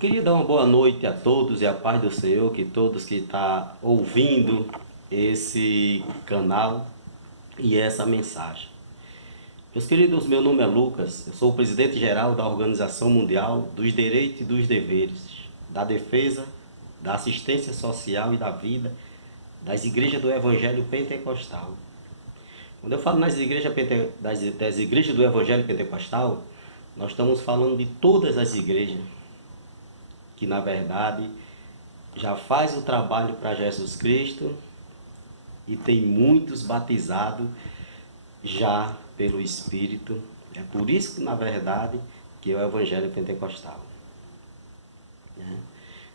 queria dar uma boa noite a todos e a paz do Senhor, que todos que estão ouvindo esse canal e essa mensagem. Meus queridos, meu nome é Lucas, eu sou o presidente-geral da Organização Mundial dos Direitos e dos Deveres, da Defesa, da Assistência Social e da Vida, das Igrejas do Evangelho Pentecostal. Quando eu falo das igrejas do Evangelho Pentecostal, nós estamos falando de todas as igrejas que, na verdade, já faz o trabalho para Jesus Cristo e tem muitos batizados já pelo Espírito. É por isso que, na verdade, que é o Evangelho Pentecostal.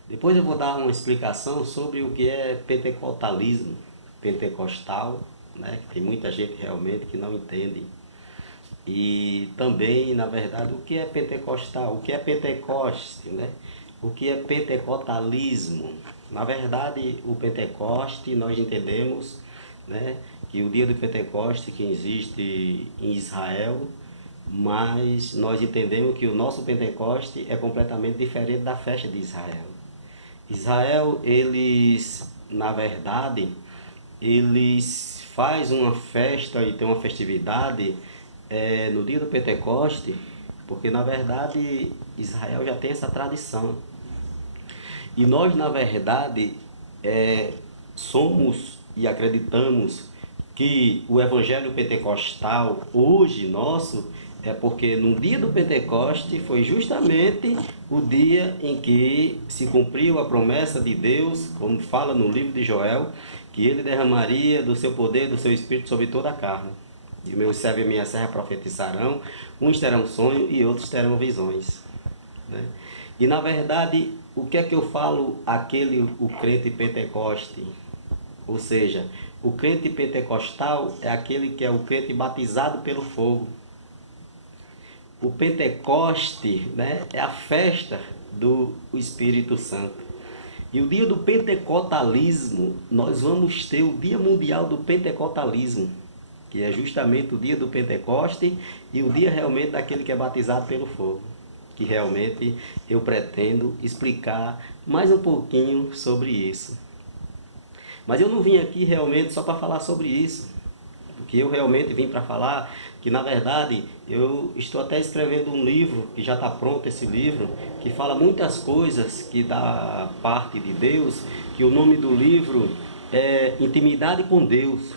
Depois eu vou dar uma explicação sobre o que é pentecostalismo, pentecostal, que tem muita gente realmente que não entende. E também, na verdade, o que é pentecostal, o que é Pentecoste, o que é pentecostalismo. Na verdade, o Pentecoste, nós entendemos que o dia do Pentecoste que existe em Israel, mas nós entendemos que o nosso Pentecoste é completamente diferente da festa de Israel. Israel, eles, na verdade, eles fazem uma festa e tem uma festividade no dia do Pentecoste, porque na verdade Israel já tem essa tradição. E nós, na verdade, somos e acreditamos que o Evangelho Pentecostal, hoje nosso, é porque no dia do Pentecoste foi justamente o dia em que se cumpriu a promessa de Deus, como fala no livro de Joel, que ele derramaria do seu poder, do seu Espírito sobre toda a carne. E o meu servo e a minha serva profetizarão, uns terão sonho e outros terão visões. E na verdade, o que é que eu falo o crente Pentecoste? Ou seja, o crente pentecostal é aquele que é o crente batizado pelo fogo. O Pentecoste é a festa do Espírito Santo. E o dia do pentecostalismo, nós vamos ter o Dia Mundial do Pentecostalismo, que é justamente o dia do Pentecoste e o dia realmente daquele que é batizado pelo fogo, que realmente eu pretendo explicar mais um pouquinho sobre isso. Mas eu não vim aqui realmente só para falar sobre isso, porque eu realmente vim para falar que, na verdade, eu estou até escrevendo um livro, que já está pronto esse livro, que fala muitas coisas que da parte de Deus, que o nome do livro é Intimidade com Deus.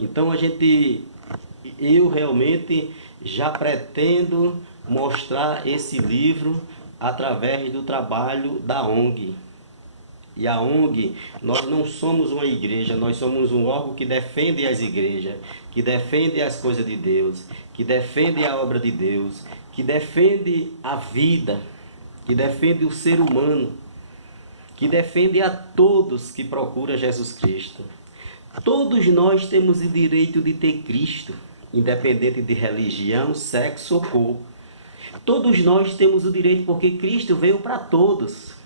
Então eu realmente já pretendo mostrar esse livro através do trabalho da ONG. E a ONG, nós não somos uma igreja, nós somos um órgão que defende as igrejas, que defende as coisas de Deus, que defende a obra de Deus, que defende a vida, que defende o ser humano, que defende a todos que procuram Jesus Cristo. Todos nós temos o direito de ter Cristo, independente de religião, sexo ou cor. Todos nós temos o direito porque Cristo veio para todos.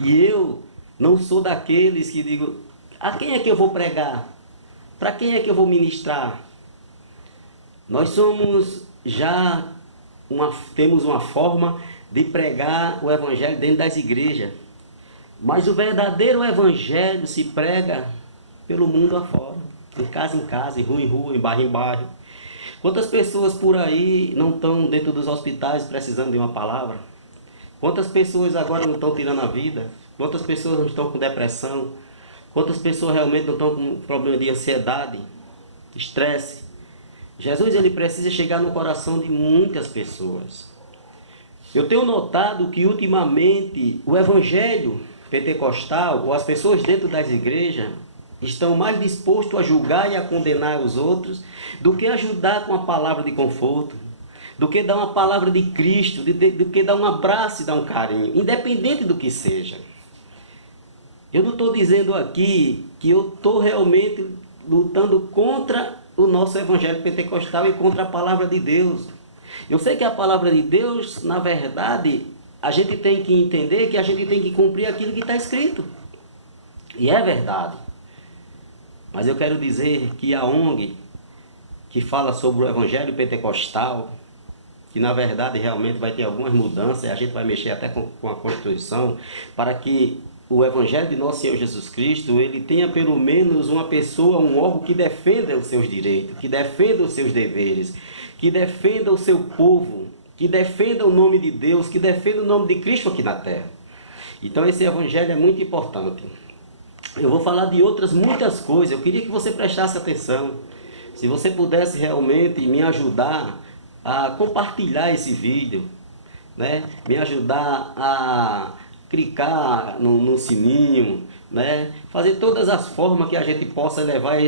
E eu não sou daqueles que digo, a quem é que eu vou pregar? Para quem é que eu vou ministrar? Nós temos uma forma de pregar o Evangelho dentro das igrejas. Mas o verdadeiro Evangelho se prega pelo mundo afora, em casa, em rua, em bairro. Quantas pessoas por aí não estão dentro dos hospitais precisando de uma palavra? Quantas pessoas agora não estão tirando a vida? Quantas pessoas não estão com depressão? Quantas pessoas realmente não estão com problema de ansiedade, estresse? Jesus, ele precisa chegar no coração de muitas pessoas. Eu tenho notado que ultimamente o Evangelho Pentecostal, ou as pessoas dentro das igrejas, estão mais dispostos a julgar e a condenar os outros do que ajudar com a palavra de conforto, do que dar uma palavra de Cristo, do que dar um abraço e dar um carinho, independente do que seja. Eu não estou dizendo aqui que eu estou realmente lutando contra o nosso Evangelho Pentecostal e contra a palavra de Deus. Eu sei que a palavra de Deus, na verdade, a gente tem que entender que a gente tem que cumprir aquilo que está escrito. E é verdade. Mas eu quero dizer que a ONG, que fala sobre o Evangelho Pentecostal, que na verdade realmente vai ter algumas mudanças, a gente vai mexer até com a Constituição, para que o Evangelho de Nosso Senhor Jesus Cristo, ele tenha pelo menos uma pessoa, um órgão que defenda os seus direitos, que defenda os seus deveres, que defenda o seu povo, que defenda o nome de Deus, que defenda o nome de Cristo aqui na terra. Então esse Evangelho é muito importante. Eu vou falar de outras muitas coisas, eu queria que você prestasse atenção. Se você pudesse realmente me ajudar a compartilhar esse vídeo, né? Me ajudar a clicar no sininho, né? Fazer todas as formas que a gente possa levar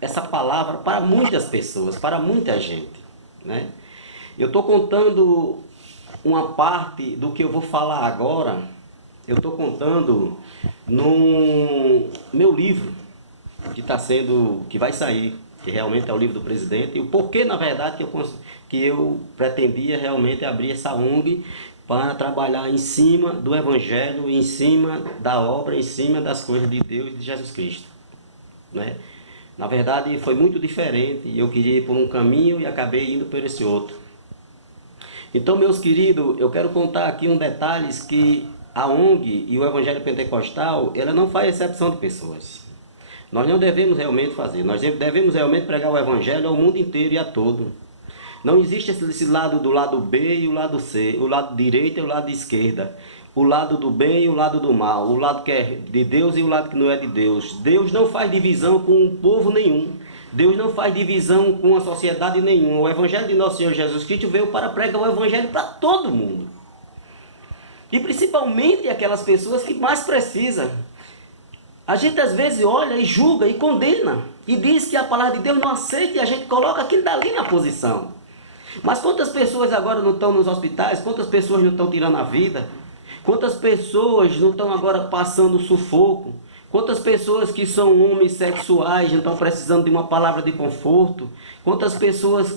essa palavra para muitas pessoas, para muita gente, né? Eu estou contando uma parte do que eu vou falar agora, eu estou contando no meu livro, que vai sair, que realmente é o livro do presidente, e o porquê, na verdade, que eu pretendia realmente abrir essa ONG para trabalhar em cima do Evangelho, em cima da obra, em cima das coisas de Deus e de Jesus Cristo, né? Na verdade, foi muito diferente, eu queria ir por um caminho e acabei indo por esse outro. Então, meus queridos, eu quero contar aqui um detalhes que a ONG e o Evangelho Pentecostal, ela não faz exceção de pessoas. Nós não devemos realmente fazer, nós devemos realmente pregar o Evangelho ao mundo inteiro e a todo. Não existe esse lado do lado B e o lado C, o lado direito e o lado esquerda, o lado do bem e o lado do mal, o lado que é de Deus e o lado que não é de Deus. Deus não faz divisão com um povo nenhum. Deus não faz divisão com a sociedade nenhuma. O Evangelho de Nosso Senhor Jesus Cristo veio para pregar o Evangelho para todo mundo. E principalmente aquelas pessoas que mais precisam. A gente às vezes olha e julga e condena. E diz que a palavra de Deus não aceita e a gente coloca aquilo dali na posição. Mas quantas pessoas agora não estão nos hospitais? Quantas pessoas não estão tirando a vida? Quantas pessoas não estão agora passando sufoco? Quantas pessoas que são homossexuais não estão precisando de uma palavra de conforto? Quantas pessoas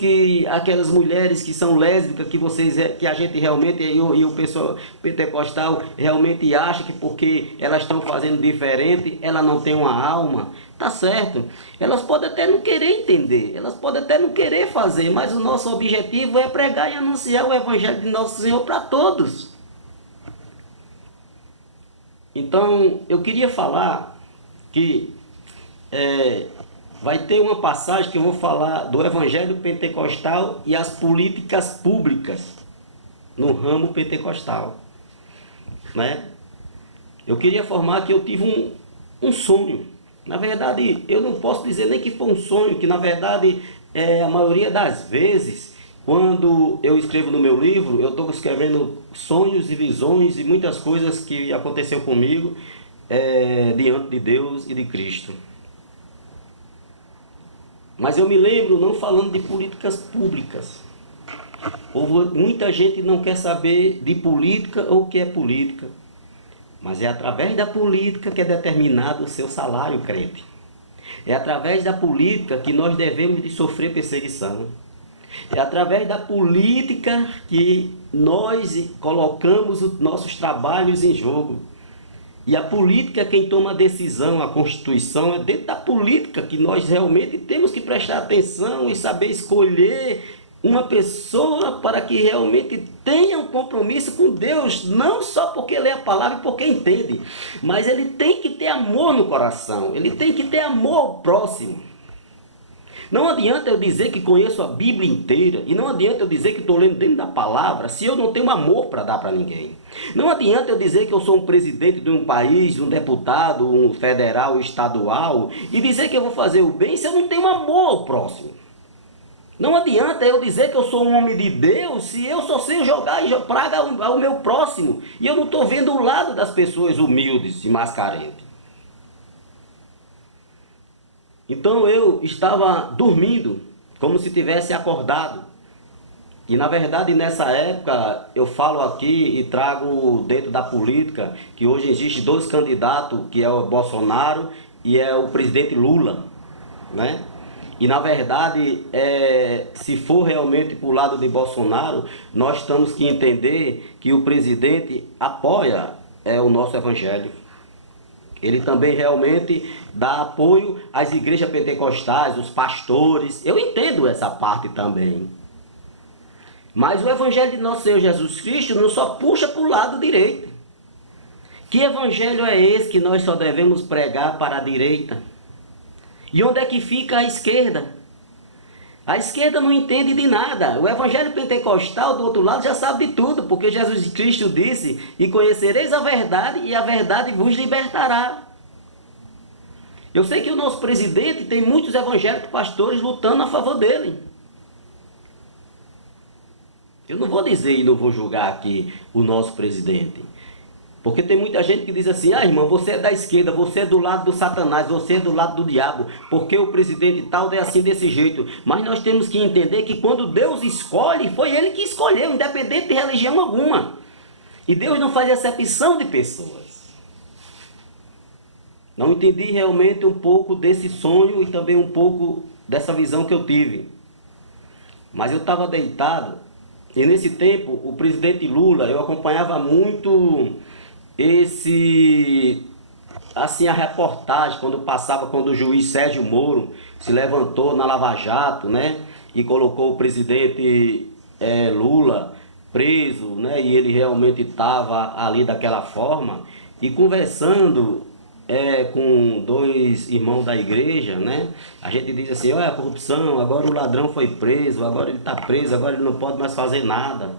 aquelas mulheres que são lésbicas, que a gente realmente, e o pessoal pentecostal realmente acha que porque elas estão fazendo diferente, ela não tem uma alma? Tá certo. Elas podem até não querer entender, elas podem até não querer fazer, mas o nosso objetivo é pregar e anunciar o Evangelho de Nosso Senhor para todos. Então, eu queria falar que vai ter uma passagem que eu vou falar do Evangelho Pentecostal e as políticas públicas no ramo pentecostal, né? Eu queria informar que eu tive um sonho. Na verdade, eu não posso dizer nem que foi um sonho, que na verdade, a maioria das vezes, quando eu escrevo no meu livro, eu estou escrevendo sonhos e visões e muitas coisas que aconteceu comigo diante de Deus e de Cristo. Mas eu me lembro não falando de políticas públicas. Muita gente não quer saber de política ou o que é política. Mas é através da política que é determinado o seu salário, crente. É através da política que nós devemos de sofrer perseguição. É através da política que nós colocamos os nossos trabalhos em jogo. E a política é quem toma a decisão, a Constituição, é dentro da política que nós realmente temos que prestar atenção e saber escolher uma pessoa para que realmente tenha um compromisso com Deus, não só porque lê a palavra e porque entende, mas ele tem que ter amor no coração, ele tem que ter amor ao próximo. Não adianta eu dizer que conheço a Bíblia inteira, e não adianta eu dizer que estou lendo dentro da palavra, se eu não tenho amor para dar para ninguém. Não adianta eu dizer que eu sou um presidente de um país, um deputado, um federal, estadual, e dizer que eu vou fazer o bem se eu não tenho amor ao próximo. Não adianta eu dizer que eu sou um homem de Deus se eu só sei jogar praga ao meu próximo, e eu não estou vendo o lado das pessoas humildes e mais carentes. Então eu estava dormindo, como se tivesse acordado. E na verdade nessa época eu falo aqui e trago dentro da política que hoje existe dois candidatos, que é o Bolsonaro e é o presidente Lula, né? E na verdade, se for realmente para o lado de Bolsonaro, nós temos que entender que o presidente apoia o nosso evangelho. Ele também realmente dá apoio às igrejas pentecostais, os pastores. Eu entendo essa parte também. Mas o evangelho de nosso Senhor Jesus Cristo não só puxa para o lado direito. Que evangelho é esse que nós só devemos pregar para a direita? E onde é que fica a esquerda? A esquerda não entende de nada. O evangelho pentecostal do outro lado já sabe de tudo, porque Jesus Cristo disse: e conhecereis a verdade, e a verdade vos libertará. Eu sei que o nosso presidente tem muitos evangélicos pastores lutando a favor dele. Eu não vou dizer e não vou julgar aqui o nosso presidente. Porque tem muita gente que diz assim: ah, irmão, você é da esquerda, você é do lado do Satanás, você é do lado do diabo, porque o presidente tal é assim desse jeito. Mas nós temos que entender que quando Deus escolhe, foi Ele que escolheu, independente de religião alguma. E Deus não faz acepção de pessoas. Não entendi realmente um pouco desse sonho e também um pouco dessa visão que eu tive. Mas eu estava deitado, e nesse tempo o presidente Lula, eu acompanhava muito a reportagem quando o juiz Sérgio Moro se levantou na Lava Jato, né, e colocou o presidente Lula preso, né, e ele realmente estava ali daquela forma, e conversando com dois irmãos da igreja, né, a gente diz assim: olha a corrupção, agora o ladrão foi preso, agora ele está preso, agora ele não pode mais fazer nada,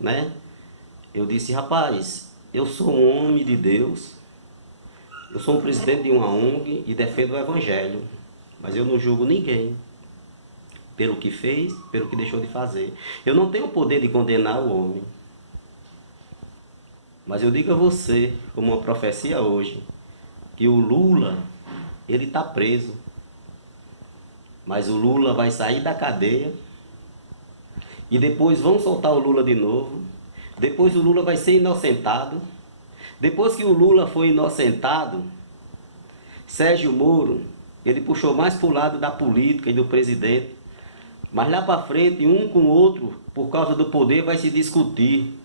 né? Eu disse: rapaz, eu sou um homem de Deus, eu sou um presidente de uma ONG e defendo o evangelho, mas eu não julgo ninguém pelo que fez, pelo que deixou de fazer. Eu não tenho o poder de condenar o homem, mas eu digo a você, como uma profecia hoje, que o Lula, ele está preso, mas o Lula vai sair da cadeia e depois vão soltar o Lula de novo. Depois o Lula vai ser inocentado. Depois que o Lula foi inocentado, Sérgio Moro, ele puxou mais para o lado da política e do presidente. Mas lá para frente, um com o outro, por causa do poder, vai se discutir.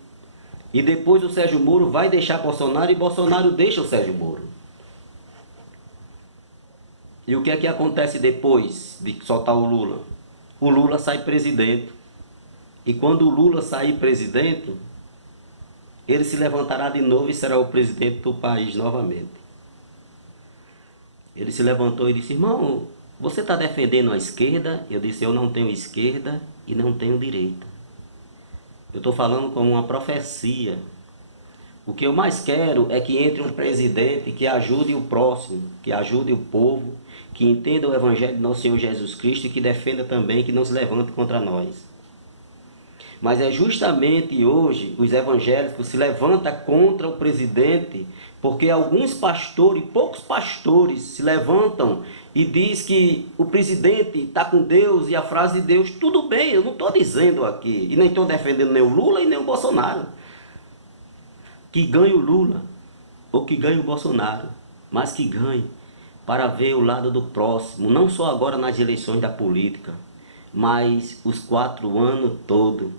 E depois o Sérgio Moro vai deixar Bolsonaro e Bolsonaro deixa o Sérgio Moro. E o que é que acontece depois de soltar o Lula? O Lula sai presidente. E quando o Lula sair presidente, ele se levantará de novo e será o presidente do país novamente. Ele se levantou e disse: irmão, você está defendendo a esquerda? Eu disse: eu não tenho esquerda e não tenho direita. Eu estou falando como uma profecia. O que eu mais quero é que entre um presidente que ajude o próximo, que ajude o povo, que entenda o evangelho de nosso Senhor Jesus Cristo e que defenda também, que não se levante contra nós. Mas é justamente hoje os evangélicos se levantam contra o presidente, porque alguns pastores, poucos pastores, se levantam e diz que o presidente está com Deus e a frase de Deus. Tudo bem, eu não estou dizendo aqui, e nem estou defendendo nem o Lula e nem o Bolsonaro. Que ganhe o Lula ou que ganhe o Bolsonaro, mas que ganhe para ver o lado do próximo, não só agora nas eleições da política, mas os 4 anos todos.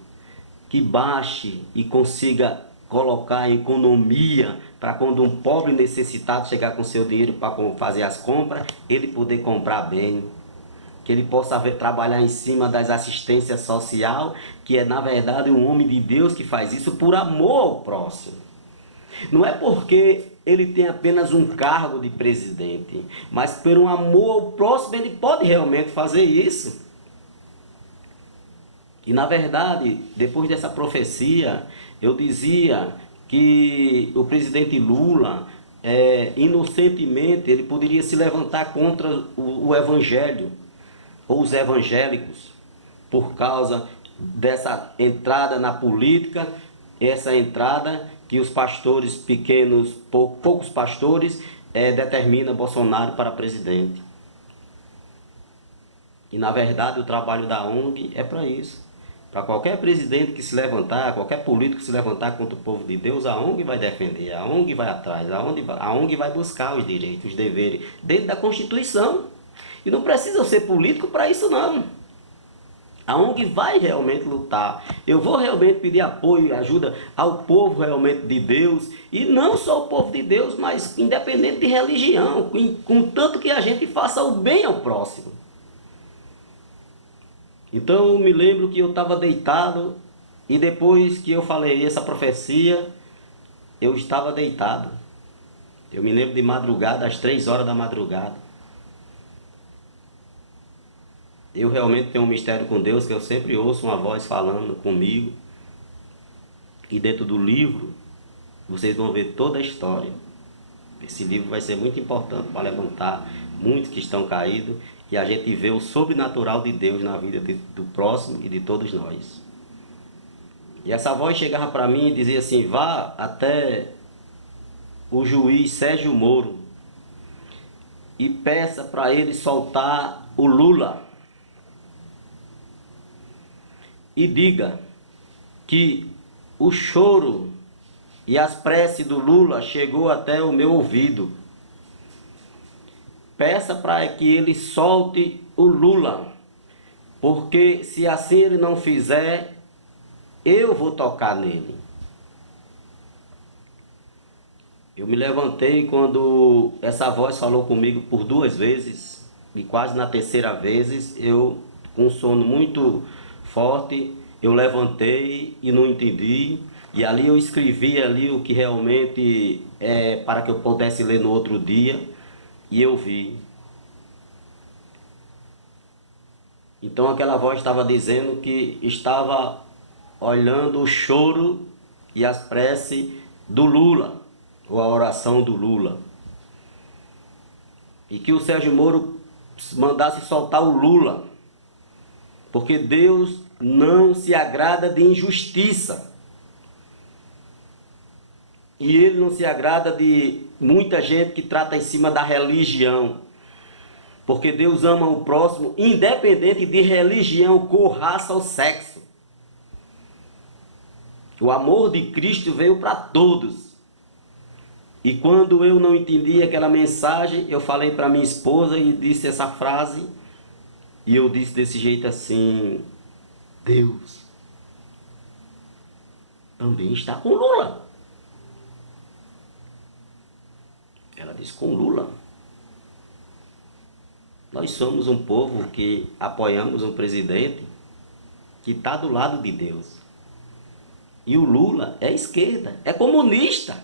Que baixe e consiga colocar a economia para quando um pobre necessitado chegar com seu dinheiro para fazer as compras, ele poder comprar bem. Que ele possa trabalhar em cima das assistências social, que é na verdade um homem de Deus que faz isso por amor ao próximo. Não é porque ele tem apenas um cargo de presidente, mas por um amor ao próximo ele pode realmente fazer isso. E na verdade, depois dessa profecia, eu dizia que o presidente Lula, inocentemente, ele poderia se levantar contra o evangelho, ou os evangélicos, por causa dessa entrada na política, essa entrada que os pastores pequenos, poucos pastores, determinam Bolsonaro para presidente. E na verdade o trabalho da ONG é para isso. Para qualquer presidente que se levantar, qualquer político que se levantar contra o povo de Deus, a ONG vai defender, a ONG vai atrás, a ONG vai buscar os direitos, os deveres, dentro da Constituição. E não precisa ser político para isso não. A ONG vai realmente lutar. Eu vou realmente pedir apoio e ajuda ao povo realmente de Deus. E não só o povo de Deus, mas independente de religião, contanto que a gente faça o bem ao próximo. Então eu me lembro que eu estava deitado E depois que eu falei essa profecia, eu estava deitado. Eu me lembro de madrugada, às 3 horas da madrugada. Eu realmente tenho um mistério com Deus, que eu sempre ouço uma voz falando comigo. E dentro do livro, vocês vão ver toda a história. Esse livro vai ser muito importante para levantar muitos que estão caídos e a gente vê o sobrenatural de Deus na vida do próximo e de todos nós. E essa voz chegava para mim e dizia assim: vá até o juiz Sérgio Moro e peça para ele soltar o Lula. E diga que o choro e as preces do Lula chegou até o meu ouvido. Peça para que ele solte o Lula, porque se assim ele não fizer, eu vou tocar nele. Eu me levantei quando essa voz falou comigo por 2 vezes, e quase na terceira vez, eu, com um sono muito forte, eu levantei e não entendi. E ali eu escrevi ali o que realmente é para que eu pudesse ler no outro dia, e eu vi. Então aquela voz estava dizendo que estava olhando o choro e as preces do Lula, ou a oração do Lula. E que o Sérgio Moro mandasse soltar o Lula, porque Deus não se agrada de injustiça. E ele não se agrada de muita gente que trata em cima da religião. Porque Deus ama o próximo, independente de religião, cor, raça ou sexo. O amor de Cristo veio para todos. E quando eu não entendi aquela mensagem, eu falei para minha esposa e disse essa frase. E eu disse desse jeito assim: Deus também está com Lula. Ela disse: com Lula? Nós somos um povo que apoiamos um presidente que está do lado de Deus. E o Lula é esquerda, é comunista.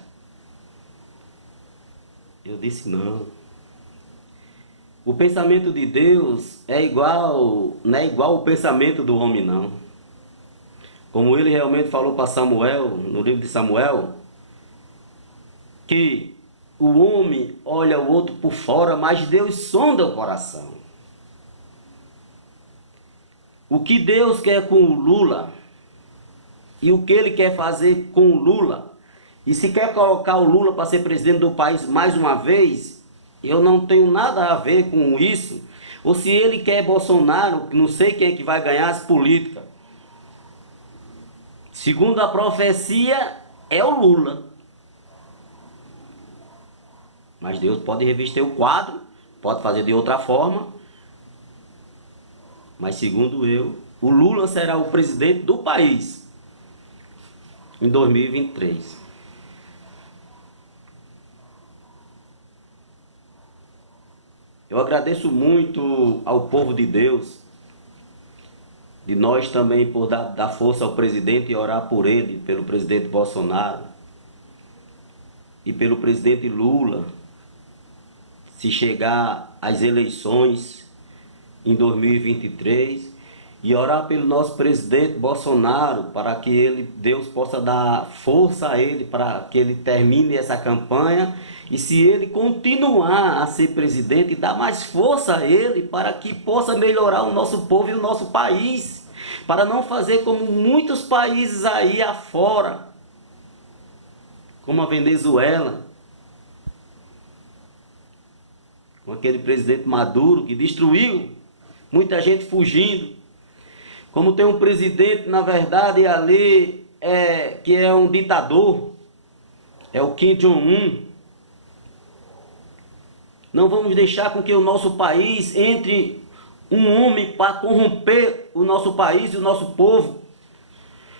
Eu disse: não. O pensamento de Deus é igual, não é igual ao pensamento do homem, não. Como ele realmente falou para Samuel, no livro de Samuel, que o homem olha o outro por fora, mas Deus sonda o coração. O que Deus quer com o Lula e o que ele quer fazer com o Lula, e se quer colocar o Lula para ser presidente do país mais uma vez, eu não tenho nada a ver com isso. Ou se ele quer Bolsonaro, não sei quem é que vai ganhar as políticas. Segundo a profecia, é o Lula. Mas Deus pode revestir o quadro, pode fazer de outra forma. Mas segundo eu, o Lula será o presidente do país em 2023. Eu agradeço muito ao povo de Deus, de nós também por dar força ao presidente e orar por ele, pelo presidente Bolsonaro e pelo presidente Lula, se chegar às eleições em 2023, e orar pelo nosso presidente Bolsonaro, para que Deus possa dar força a ele, para que ele termine essa campanha, e se ele continuar a ser presidente, dar mais força a ele, para que possa melhorar o nosso povo e o nosso país, para não fazer como muitos países aí afora, como a Venezuela, com aquele presidente Maduro que destruiu, muita gente fugindo. Como tem um presidente, na verdade, ali, que é um ditador, é o Kim Jong-un. Não vamos deixar com que o nosso país entre um homem para corromper o nosso país e o nosso povo.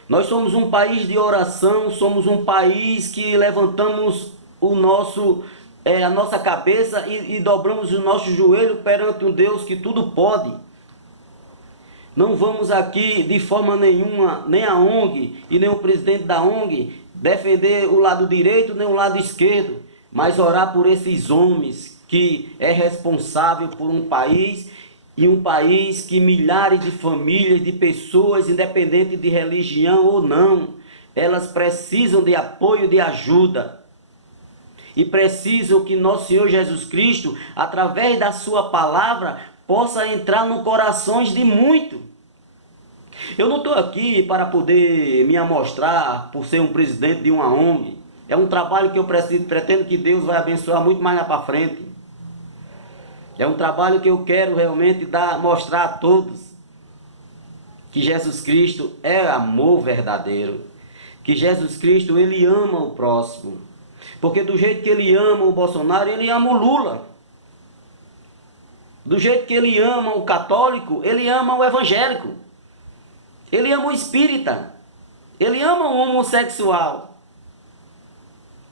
Nós somos um país de oração, somos um país que levantamos a nossa cabeça e dobramos o nosso joelho perante um Deus que tudo pode. Não vamos aqui de forma nenhuma, nem a ONG e nem o presidente da ONG, defender o lado direito nem o lado esquerdo, mas orar por esses homens que é responsável por um país, e um país que milhares de famílias, de pessoas, independente de religião ou não, elas precisam de apoio, de ajuda. E precisam que nosso Senhor Jesus Cristo, através da sua palavra, possa entrar no corações de muitos. Eu não estou aqui para poder me amostrar por ser um presidente de uma ONG. É um trabalho que eu pretendo que Deus vai abençoar muito mais lá para frente. É um trabalho que eu quero realmente mostrar a todos que Jesus Cristo é amor verdadeiro. Que Jesus Cristo, ele ama o próximo. Porque do jeito que ele ama o Bolsonaro, ele ama o Lula. Do jeito que ele ama o católico, ele ama o evangélico. Ele ama o espírita. Ele ama o homossexual.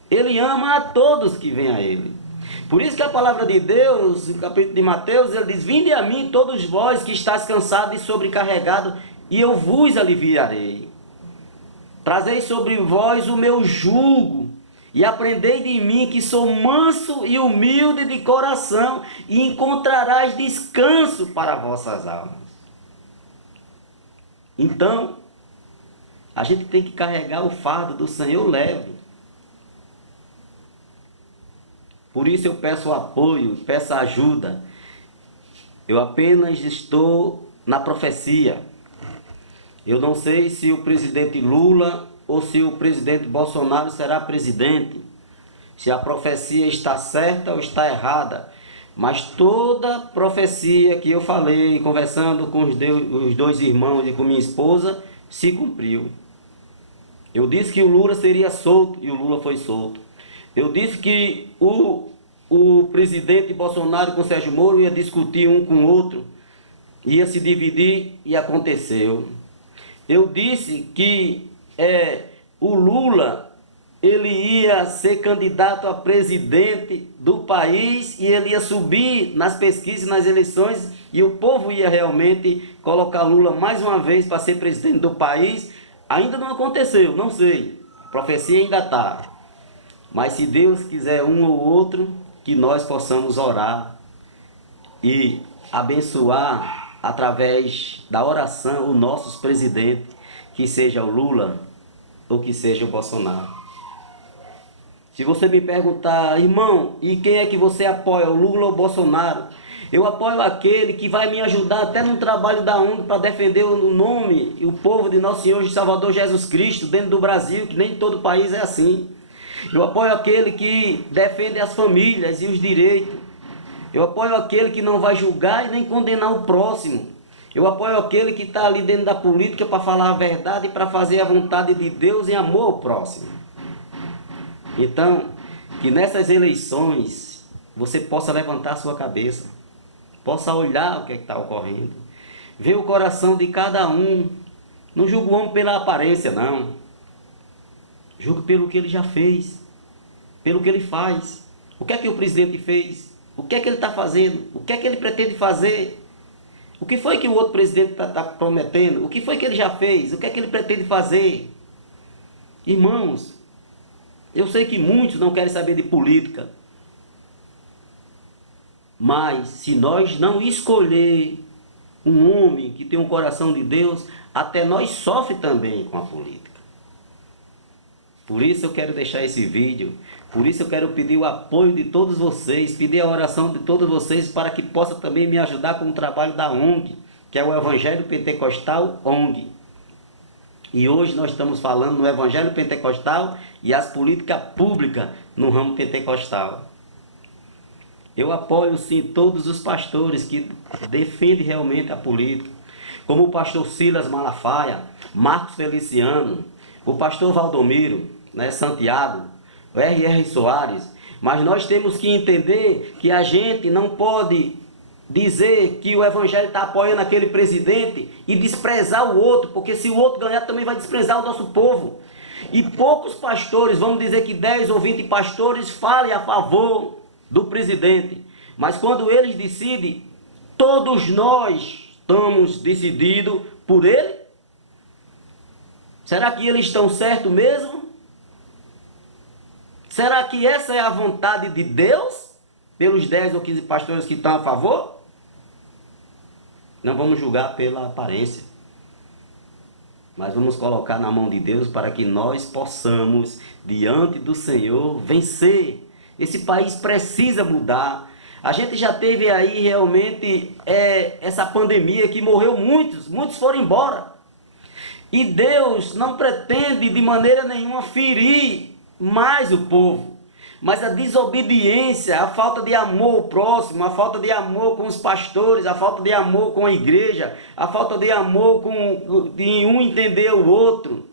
Ele ama a todos que vêm a ele. Por isso que a palavra de Deus, no capítulo de Mateus, ele diz: vinde a mim todos vós que estáis cansados e sobrecarregados, e eu vos aliviarei. Trazei sobre vós o meu jugo, e aprendei de mim, que sou manso e humilde de coração, e encontrarás descanso para vossas almas. Então, a gente tem que carregar o fardo do Senhor leve. Por isso eu peço apoio, peço ajuda. Eu apenas estou na profecia. Eu não sei se o presidente Lula ou se o presidente Bolsonaro será presidente. Se a profecia está certa ou está errada. Mas toda profecia que eu falei, conversando com os dois irmãos e com minha esposa, se cumpriu. Eu disse que o Lula seria solto e o Lula foi solto. Eu disse que o presidente Bolsonaro com Sérgio Moro ia discutir um com o outro, ia se dividir e aconteceu. Eu disse que o Lula ele ia ser candidato a presidente do país e ele ia subir nas pesquisas, nas eleições, e o povo ia realmente colocar Lula mais uma vez para ser presidente do país. Ainda não aconteceu, não sei. A profecia ainda está. Mas se Deus quiser um ou outro, que nós possamos orar e abençoar através da oração os nossos presidentes, que seja o Lula ou que seja o Bolsonaro. Se você me perguntar: irmão, e quem é que você apoia, o Lula ou o Bolsonaro? Eu apoio aquele que vai me ajudar até no trabalho da ONG para defender o nome e o povo de nosso Senhor e Salvador Jesus Cristo dentro do Brasil, que nem todo país é assim. Eu apoio aquele que defende as famílias e os direitos. Eu apoio aquele que não vai julgar e nem condenar o próximo. Eu apoio aquele que está ali dentro da política para falar a verdade e para fazer a vontade de Deus em amor ao próximo. Então, que nessas eleições você possa levantar a sua cabeça, possa olhar o que está ocorrendo, ver o coração de cada um. Não julgue o homem pela aparência, não. Julgue pelo que ele já fez, pelo que ele faz. O que é que o presidente fez? O que é que ele está fazendo? O que é que ele pretende fazer? O que foi que o outro presidente está prometendo? O que foi que ele já fez? O que é que ele pretende fazer? Irmãos, eu sei que muitos não querem saber de política. Mas se nós não escolher um homem que tem um coração de Deus, até nós sofre também com a política. Por isso eu quero deixar esse vídeo. Por isso eu quero pedir o apoio de todos vocês, pedir a oração de todos vocês para que possa também me ajudar com o trabalho da ONG, que é o Evangelho Pentecostal ONG. E hoje nós estamos falando no Evangelho Pentecostal e as políticas públicas no ramo pentecostal. Eu apoio sim todos os pastores que defendem realmente a política, como o pastor Silas Malafaia, Marcos Feliciano, o pastor Valdomiro, Santiago, o R.R. Soares. Mas nós temos que entender que a gente não pode dizer que o evangelho está apoiando aquele presidente e desprezar o outro, porque se o outro ganhar também vai desprezar o nosso povo. E poucos pastores, vamos dizer que 10 ou 20 pastores falem a favor do presidente, mas quando eles decidem, todos nós estamos decididos por Ele? Será que eles estão certos mesmo? Será que essa é a vontade de Deus? Pelos 10 ou 15 pastores que estão a favor? Não vamos julgar pela aparência, mas vamos colocar na mão de Deus para que nós possamos, diante do Senhor, vencer. Esse país precisa mudar. A gente já teve aí realmente essa pandemia que morreu muitos foram embora. E Deus não pretende de maneira nenhuma ferir mais o povo. Mas a desobediência, a falta de amor ao próximo, a falta de amor com os pastores, a falta de amor com a igreja, a falta de amor de um entender o outro,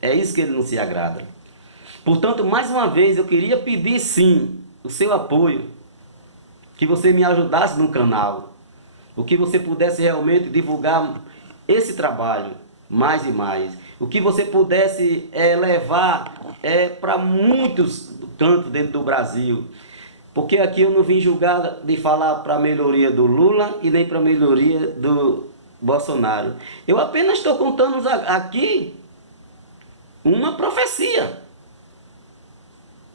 é isso que ele não se agrada. Portanto, mais uma vez, eu queria pedir sim o seu apoio, que você me ajudasse no canal, o que você pudesse realmente divulgar esse trabalho mais e mais, o que você pudesse levar para muitos cantos dentro do Brasil, porque aqui eu não vim julgar de falar para a melhoria do Lula e nem para a melhoria do Bolsonaro. Eu apenas estou contando aqui uma profecia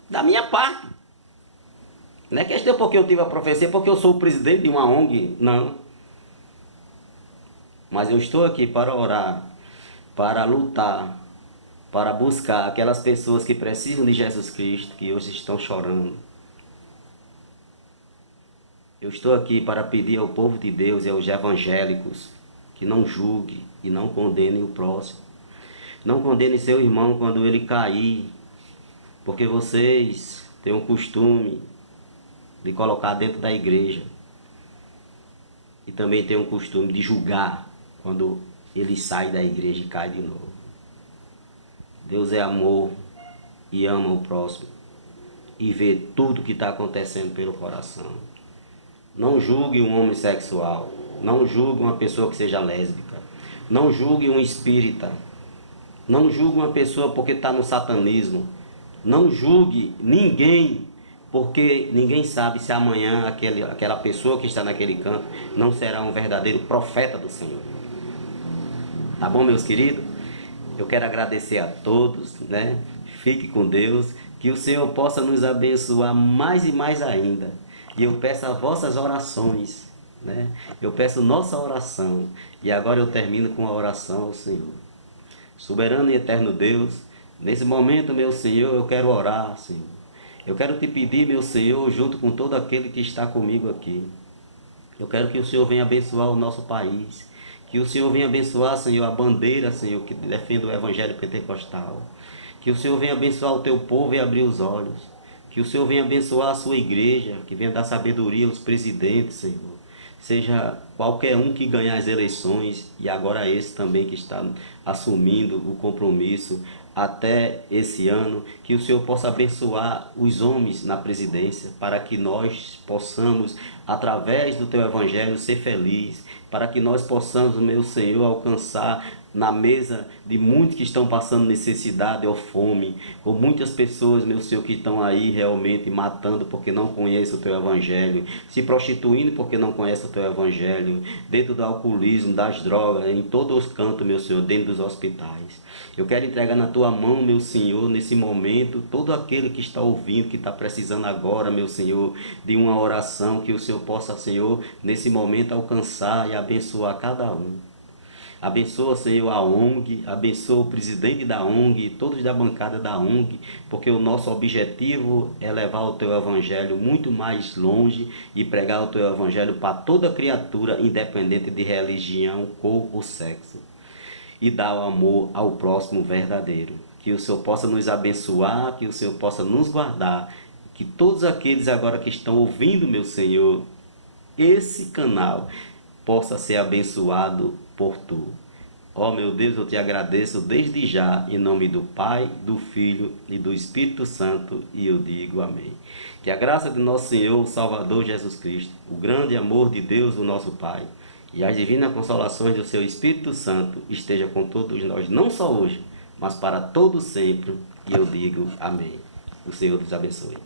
da minha parte. Não é questão porque eu tive a profecia, porque eu sou o presidente de uma ONG, não. Mas eu estou aqui para orar, para lutar, para buscar aquelas pessoas que precisam de Jesus Cristo, que hoje estão chorando. Eu estou aqui para pedir ao povo de Deus e aos evangélicos que não julguem e não condenem o próximo. Não condenem seu irmão quando ele cair, porque vocês têm o costume de colocar dentro da igreja. E também têm o costume de julgar quando ele sai da igreja e cai de novo. Deus é amor e ama o próximo e vê tudo que está acontecendo pelo coração. Não julgue um homossexual, não julgue uma pessoa que seja lésbica, não julgue um espírita, não julgue uma pessoa porque está no satanismo, não julgue ninguém, porque ninguém sabe se amanhã aquela pessoa que está naquele canto não será um verdadeiro profeta do Senhor. Tá bom, meus queridos? Eu quero agradecer a todos, né? Fique com Deus, que o Senhor possa nos abençoar mais e mais ainda. E eu peço as vossas orações, né? Eu peço nossa oração. E agora eu termino com a oração ao Senhor. Soberano e eterno Deus, nesse momento, meu Senhor, eu quero orar, Senhor. Eu quero te pedir, meu Senhor, junto com todo aquele que está comigo aqui. Eu quero que o Senhor venha abençoar o nosso país. Que o Senhor venha abençoar, Senhor, a bandeira, Senhor, que defende o Evangelho Pentecostal. Que o Senhor venha abençoar o teu povo e abrir os olhos. Que o Senhor venha abençoar a sua igreja, que venha dar sabedoria aos presidentes, Senhor. Seja qualquer um que ganhar as eleições, e agora esse também que está assumindo o compromisso até esse ano, que o Senhor possa abençoar os homens na presidência, para que nós possamos, através do teu Evangelho, ser felizes, para que nós possamos, meu Senhor, alcançar na mesa de muitos que estão passando necessidade ou fome, ou muitas pessoas, meu Senhor, que estão aí realmente matando porque não conhecem o teu Evangelho, se prostituindo porque não conhecem o teu Evangelho, dentro do alcoolismo, das drogas, em todos os cantos, meu Senhor, dentro dos hospitais. Eu quero entregar na tua mão, meu Senhor, nesse momento, todo aquele que está ouvindo, que está precisando agora, meu Senhor, de uma oração, que o Senhor possa, Senhor, nesse momento alcançar e abençoar cada um. Abençoa, Senhor, a ONG, abençoa o presidente da ONG, todos da bancada da ONG, porque o nosso objetivo é levar o teu Evangelho muito mais longe e pregar o teu Evangelho para toda criatura, independente de religião, cor ou sexo. E dar o amor ao próximo verdadeiro. Que o Senhor possa nos abençoar, que o Senhor possa nos guardar, que todos aqueles agora que estão ouvindo, meu Senhor, esse canal possa ser abençoado por tu. Ó meu Deus, eu te agradeço desde já, em nome do Pai, do Filho e do Espírito Santo, e eu digo amém. Que a graça de nosso Senhor, o Salvador Jesus Cristo, o grande amor de Deus, o nosso Pai, e as divinas consolações do seu Espírito Santo esteja com todos nós, não só hoje, mas para todo sempre, e eu digo amém. O Senhor nos abençoe.